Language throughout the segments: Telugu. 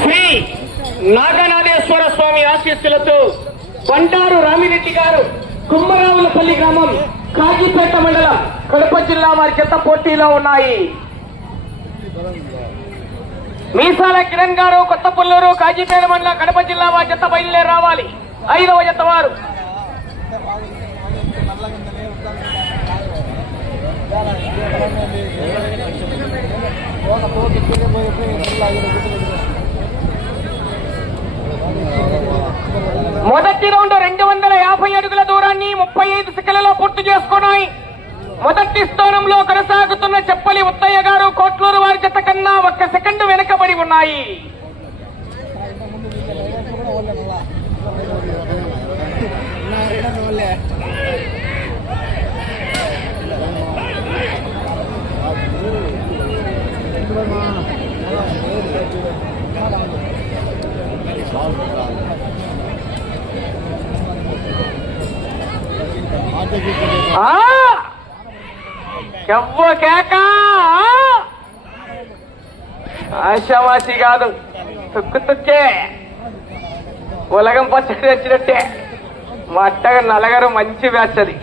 శ్రీ నాగనాథేశ్వర స్వామి ఆశీస్సులతో బండారు రామిరెడ్డి గారు కుమ్మరావులపల్లి గ్రామం కాజీపేట మండలం కడప జిల్లా వారి జత పోటీలో ఉన్నాయి. మీసాల కిరణ్ గారు కొత్తపుల్లూరు కాజీపేట మండలం కడప జిల్లా వారి జత బయలుదేరి రావాలి. 5వ జత వారు మొదటి రౌండ్ 250 అడుగుల దూరాన్ని 35 సెకన్లలో పూర్తి చేసుకున్నాయి. మొదటి స్థానంలో కొనసాగుతున్న చెప్పలి ఉత్తయ్య గారు కోట్లూరు వారి జత కన్నా 1 సెకండ్ వెనుకబడి ఉన్నాయి. కేక ఆశావాసి కాదు, తుక్కే ఉలగం పచ్చడి వచ్చినట్టే. మా అట్టగా నలగరు మంచి బ్యాచ్ అది.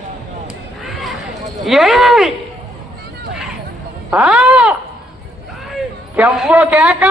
కెవ్వో కేక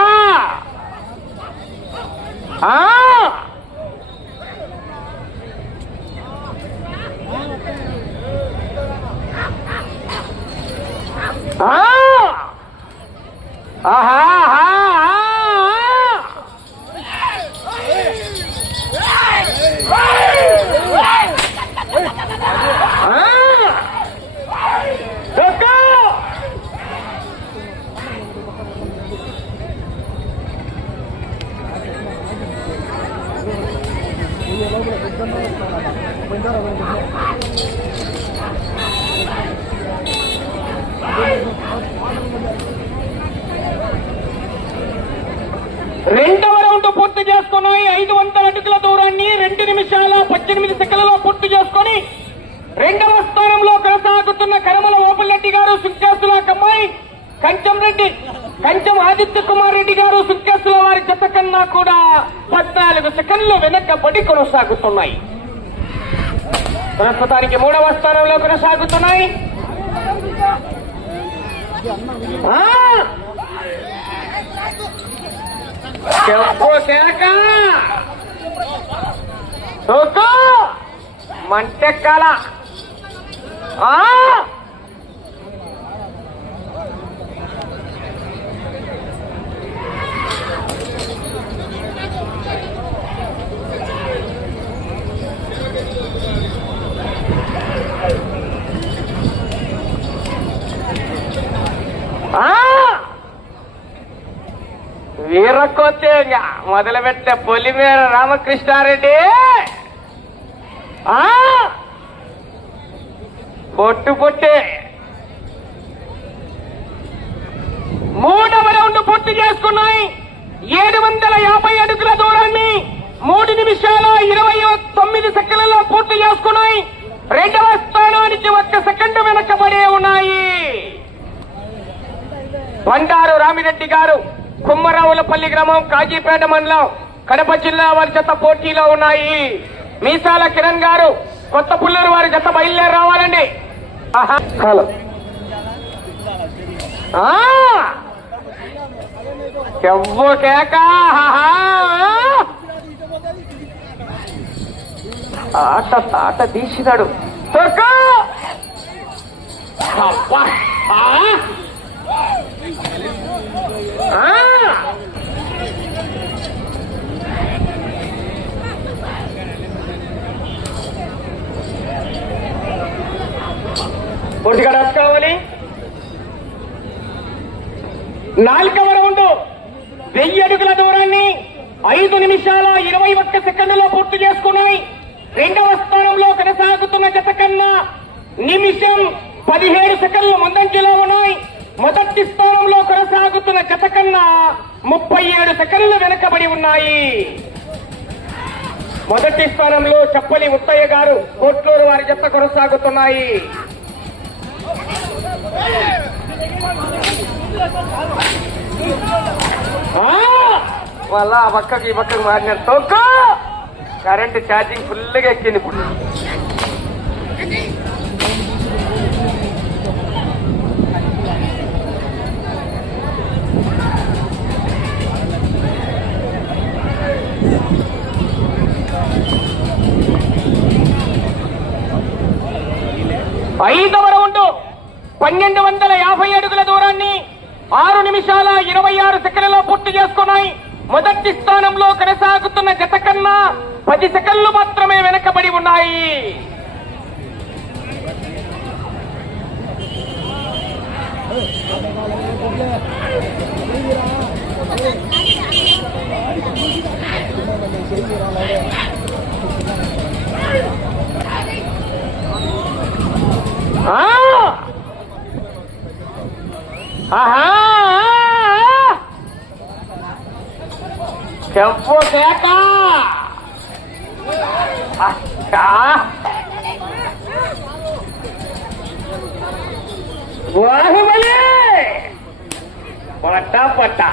రెండవ రౌండ్ పూర్తి చేసుకుని 500 అడుగుల దూరాన్ని 2 నిమిషాల 18 సెకన్లలో పూర్తి చేసుకుని రెండవ స్థానంలో కొనసాగుతున్న కరమల ఓపులరెడ్డి గారు సుక్కేసుల కమ్మాయి కంచం ఆదిత్య కుమార్ రెడ్డి గారు సుక్కేసుల వారి జత కన్నా కూడా 14 సెకన్లు వెనకబడి కొనసాగుతున్నాయి. ప్రస్తుతానికి 3వ స్థానంలో కొనసాగుతున్నాయి. మంటెక్కాల వీరకొచ్చే మొదలుపెట్టే పొలిమేర రామకృష్ణారెడ్డి పొట్టు పొట్టే 3వ రౌండ్ పూర్తి చేసుకున్నాయి. 750 అడుగుల దూరాన్ని 3 నిమిషాల 29 సెకన్లలో పూర్తి చేసుకున్నాయి. రెండవ స్థానానికి 1 సెకండ్ వెనకబడే ఉన్నాయి. బండారు రామిరెడ్డి గారు కుమ్మరావులపల్లి గ్రామం కాజీపేట మండలం కడప జిల్లా వారి జత పోటీలో ఉన్నాయి. మీసాల కిరణ్ గారు కొత్తపుల్లూరు వారి జత బయలుదేరి రావాలండి. హలో ఎవ్వో కేక ఆట తీసినాడు. పొట్టిగా కావాలి. 4వ రౌండ్ 1000 అడుగుల దూరాన్ని 5 నిమిషాల 21 సెకండ్లలో పూర్తి చేసుకున్నాయి. 2వ స్థానంలో కొనసాగుతున్న జత కన్నా నిమిషం 17 సెకండ్లు ముందంజలో ఉన్నాయి. మొదటి స్థానంలో కొనసాగుతున్న జత కన్నా 37 సెకండ్లు వెనకబడి ఉన్నాయి. మొదటి స్థానంలో చప్పలి ముత్తయ్య గారు, కోట్లూరు వారి జత కొనసాగుతున్నాయి. వాళ్ళ ఆ పక్కకి ఈ పక్కకు మారిన తోక కరెంట్ ఛార్జింగ్ ఫుల్గా ఎక్కింది ఇప్పుడు. ఐదవ రౌండ్ 1250 అడుగుల దూరాన్ని 6 నిమిషాల 26 సెకండ్లలో పూర్తి చేసుకున్నాయి. మొదటి స్థానంలో కొనసాగుతున్న జత కన్నా 10 సెకండ్లు మాత్రమే వెనకబడి ఉన్నాయి. చెప్పు కేక బాహుబలి పట్టా పట్టా.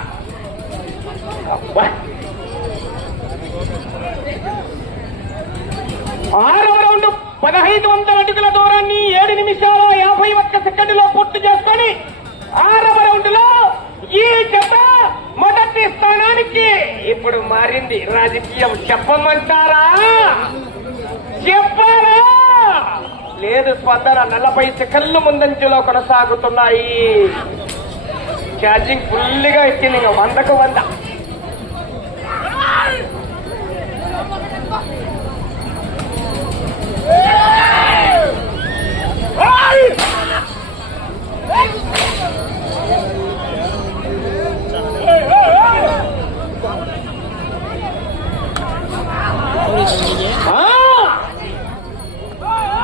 6వ రౌండ్ 1500 అడుగుల దూరాన్ని 7 నిమిషాల 51 సెకండ్లో పూర్తి చేసుకొని 6వ రౌండ్ లో ఈ జత మొదటి స్థానానికి ఇప్పుడు మారింది. రాజకీయం చెప్పమంటారా? చెప్పారా? లేదు. స్పందన 40 సెకండ్లు ముందంజలో కొనసాగుతున్నాయి. ఛార్జింగ్ ఫుల్గా ఎక్కింది. 100కు 100.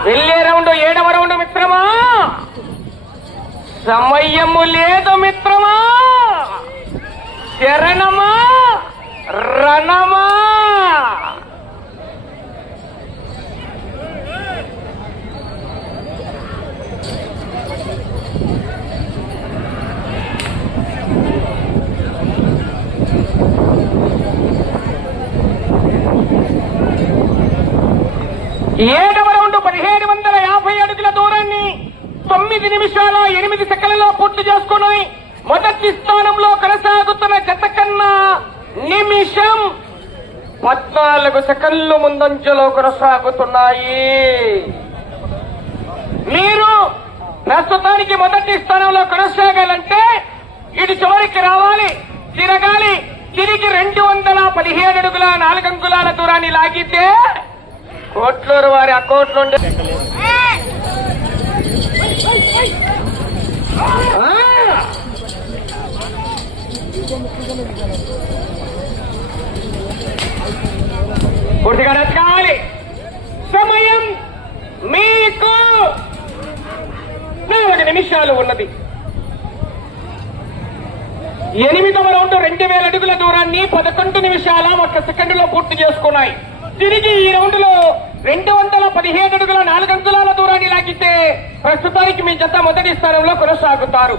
వెళ్ళే రౌండ్ 7వ రౌండ్ మిత్రమా. సమయము లేదు మిత్రమా. శరణమా రణమా. ఏడవ రౌండ్ 1750 అడుగుల దూరాన్ని 9 నిమిషాల 8 సెకండ్లలో పూర్తి చేసుకున్నాయి. మొదటి స్థానంలో కొనసాగుతున్న జత కన్నా నిమిషం 14 సెకండ్లు ముందంజలో కొనసాగుతున్నాయి. మీరు ప్రస్తుతానికి మొదటి స్థానంలో కొనసాగాలంటే ఇటు చివరికి రావాలి, తిరగాలి. తిరిగి 217 అడుగుల 4 అంగుళాల దూరాన్ని లాగితే కోట్లూరు వారి అకౌంట్ నుండి పూర్తిగా రచ్చాలి. సమయం మీకు 4 నిమిషాలు ఉన్నది. 8వ రౌండ్ 2000 అడుగుల దూరాన్ని 11 నిమిషాల 1 సెకండ్లో పూర్తి చేసుకున్నాయి. తిరిగి ఈ రౌండ్ లో 217 అడుగుల 4 అంగుళాల దూరాన్ని లాగితే ప్రస్తుతానికి మీ జత మొదటి స్థానంలో కొనసాగుతారు.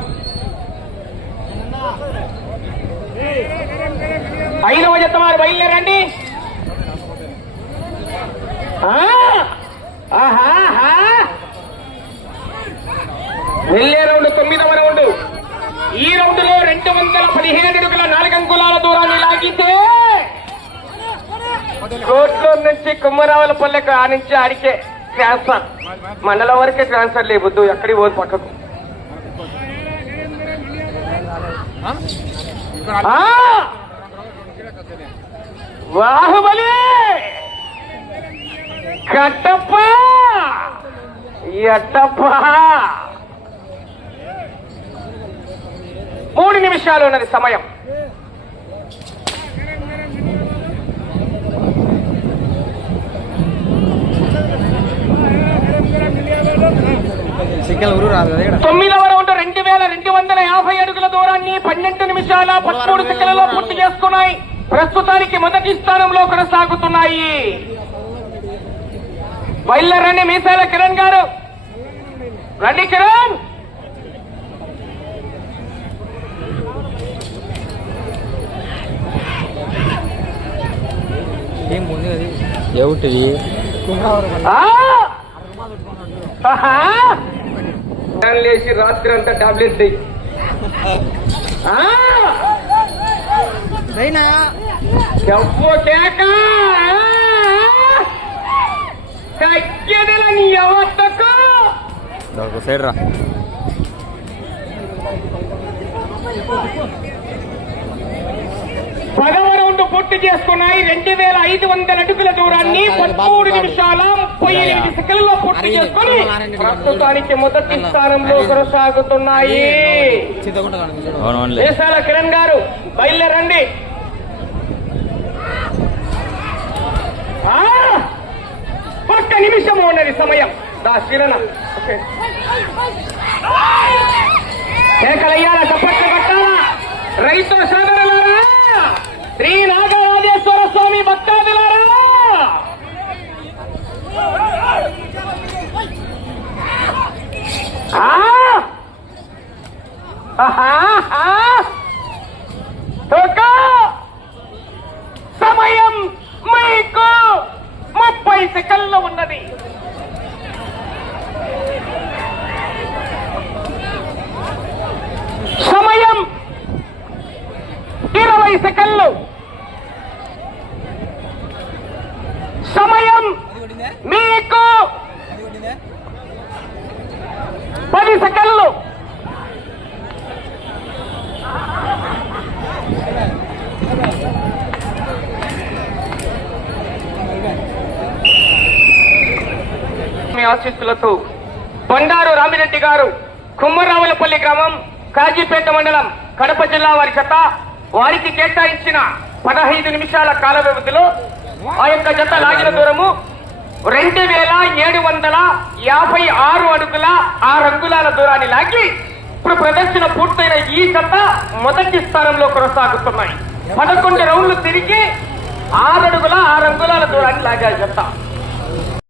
5వ జత వారు బయలుదేరండి. వెళ్ళే రౌండ్ 9వ రౌండ్. ఈ రౌండ్ లో 217 అడుగుల 4 అంగుళాల దూరాన్ని లాగితే కోట్లూరు నుంచి కుమ్మరావులపల్లెకు ఆ నుంచి ఆడికే ట్రాన్స్ఫర్. మండలం వరకే ట్రాన్స్ఫర్ లేవద్దు, ఎక్కడికి పోదు పక్కకు. బాహుబలి కట్టప్ప ఎట్టప్ప 3 నిమిషాలు ఉన్నది సమయం. తొమ్మిదవ రౌండ్ 2250 అడుగుల దూరాన్ని 12 నిమిషాల 13 సెకండ్లలో పూర్తి చేసుకున్నాయి. ప్రస్తుతానికి మొదటి స్థానంలో కొనసాగుతున్నాయి. బయలుదేరండి మీసాల కిరణ్ గారు, రండి కిరణ్. ఏమిటి లేచి రాత్రి అంతా టాబ్లెట్ నీ ఎవత్తకు సైడ్ రా. పదవ రౌండ్ పూర్తి చేసుకున్నాయి. 2500 అడుగుల దూరాన్ని 13 నిమిషాల 38 సెకండ్లలో పూర్తి చేసుకుని ప్రస్తుతానికి మొదటి స్థానంలో కొనసాగుతున్నాయి. దేశాల కిరణ్ గారు బయలుదేరండి. ఒక్క నిమిషం ఉన్నది సమయం. కిరణ్ కేకలయ్యాల చప్పట్లు కట్టాలా రైతు సోదరులారా, శ్రీ నాగరాజేశ్వర స్వామి భక్తాదులారా, సమయం మీకు 30 సెకండ్లు ఉన్నది. సమయం 20 సెకండ్లు. సమయం మీకు 10 సెకండ్లు. మీ ఆశీస్సులతో బండారు రామిరెడ్డి గారు, కుమ్మరావులపల్లి గ్రామం, కాజీపేట మండలం, కడప జిల్లా వారి జత వారికి కేటాయించిన 15 నిమిషాల కాల వ్యవధిలో ఆ యొక్క జత లాగిన దూరము 2756 అడుగుల 6 అంగుళాల దూరాన్ని లాగి ఇప్పుడు ప్రదర్శన పూర్తయిన ఈ జత మొదటి స్థానంలో కొనసాగుతున్నాయి. 11 రౌండ్లు తిరిగి 6 అడుగుల 6 అంగుళాల దూరాన్ని లాగా జత.